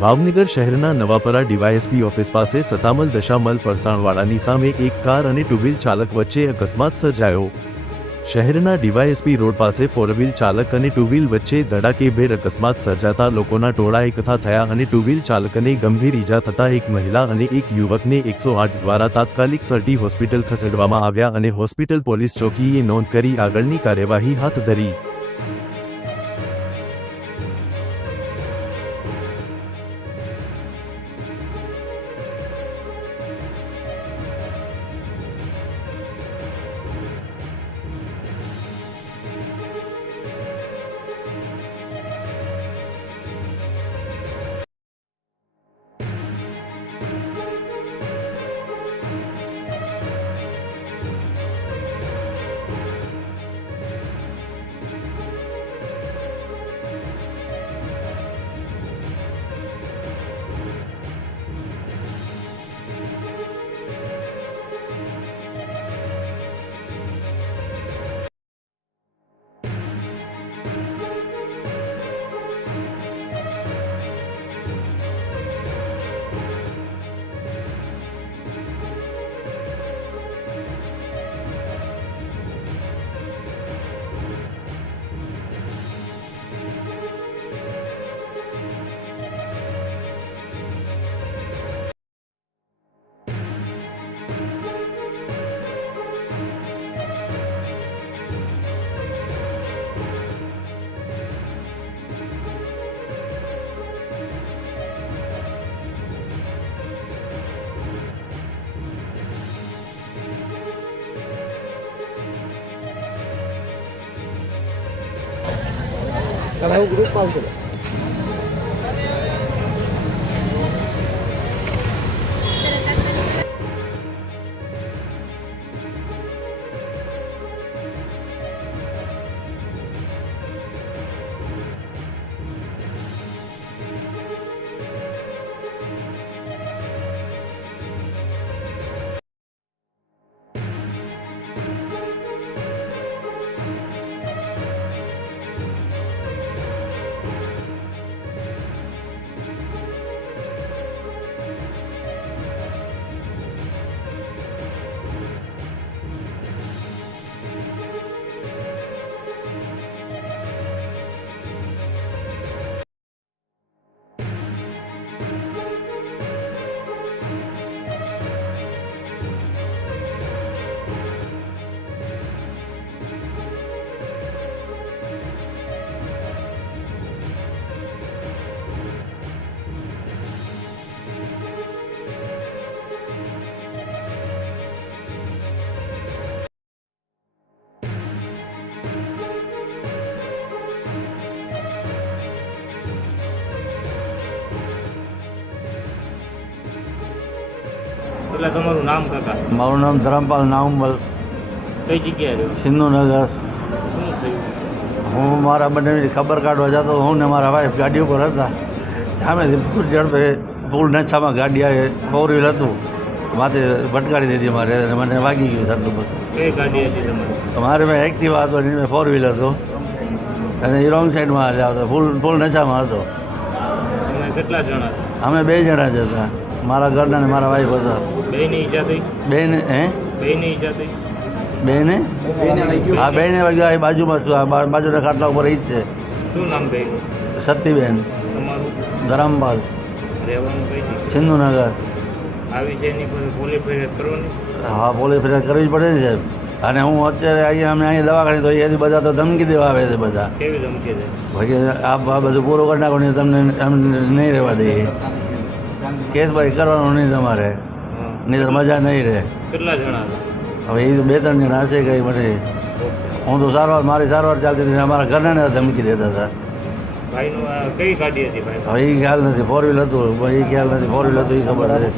ભાવનગર શહેરના Navapara DYSP office પાસે સતામલ દશામલ ફરસાણવાળાની સામે એક કાર અને ટુ વ્હીલ ચાલક વચ્ચે અકસ્માત સર્જાયો। શહેરના ડીવાયએસપી રોડ પાસે ફોર વ્હીલ ચાલક અને ટુ વ્હીલ વચ્ચે ધડાકેભેર અકસ્માત સર્જાતા લોકોના ટોળા એકઠા થયા અને ટુ વ્હીલ ચાલકને ગંભીર ઈજા થતા એક મહિલા અને એક યુવકને 108 દ્વારા તાત્કાલિક સર્ટી હોસ્પિટલ ખસેડવામાં આવ્યા અને હોસ્પિટલ પોલીસ ચોકીએ નોંધ કરી આગળની કાર્યવાહી હાથ ધરી। Kalau grup mau tu. એટલે તમારું નામ કાકા? મારું નામ ધરમપાલ નામવલ, કઈ જગ્યાએ રહ્યો? સિંધુનગર। શું થયું? હું મારા બંનેની ખબર કાઢવા જતો હતો। હું ને મારા વાઈફ ગાડી ઉપર હતા। સામેથી ફૂલ ઝડપે ફૂલ નશામાં ગાડી આવી, ફોર વ્હીલ હતું, માથે ભટકાડી દીધી મારે અને મને વાગી ગયું સાટલું બધું। કઈ ગાડી હતી તમારી? મારે મેં એક્ટિવા હતો ને મેં ફોર વ્હીલ હતો અને એ રોંગ સાઈડમાં હાલ્યા હતો, ફૂલ નશામાં હતો। તમે કેટલા જણા હતા? અમે 2 જણા જ હતા, મારા ઘરના ને મારા વાઈફ હતા। બેયની ઈજા થઈ? બેને બેયની ઈજા થઈ? બેને હા, બેને વાગ્યા એ બાજુમાં છું, આ બાજુના ખાટલા ઉપર ઈ જ છે। શું નામ બેયનું? સતીબેન તમારું? ધરમપાલ, રહેવાનું કઈ જગ્યાએ? સિંધુનગર। આ વિષયની કોઈ પોલીસ ફરિયાદ કરવાની? હા, પોલીસ ફરિયાદ કરવી જ પડે ને સાહેબ। અને હું અત્યારે અહીંયા દવાખાને તો એ બધા તો ધમકી દેવા આવે છે બધા, કેવી ધમકી દે? ભાઈ આ બધું પૂરું કરી નાખો નહીં, તમને એમ નહીં રહેવા દઈએ, કેસ ભાઈ કરવાનો નહીં તમારે, નહીં તો મજા નહીં રહે। કેટલા જણા હતા? હવે એ 2-3 જણા હશે કંઈ મને, હું તો મારી સારવાર ચાલતી હતી, અમારા ઘરનાને ધમકી દેતા હતા। ભાઈનું કઈ ગાડી હતી ભાઈ? હવે એ ખ્યાલ નથી, ફોર વ્હીલ હતું, એ ખ્યાલ નથી, ફોર વ્હીલ હતું એ ખબર છે।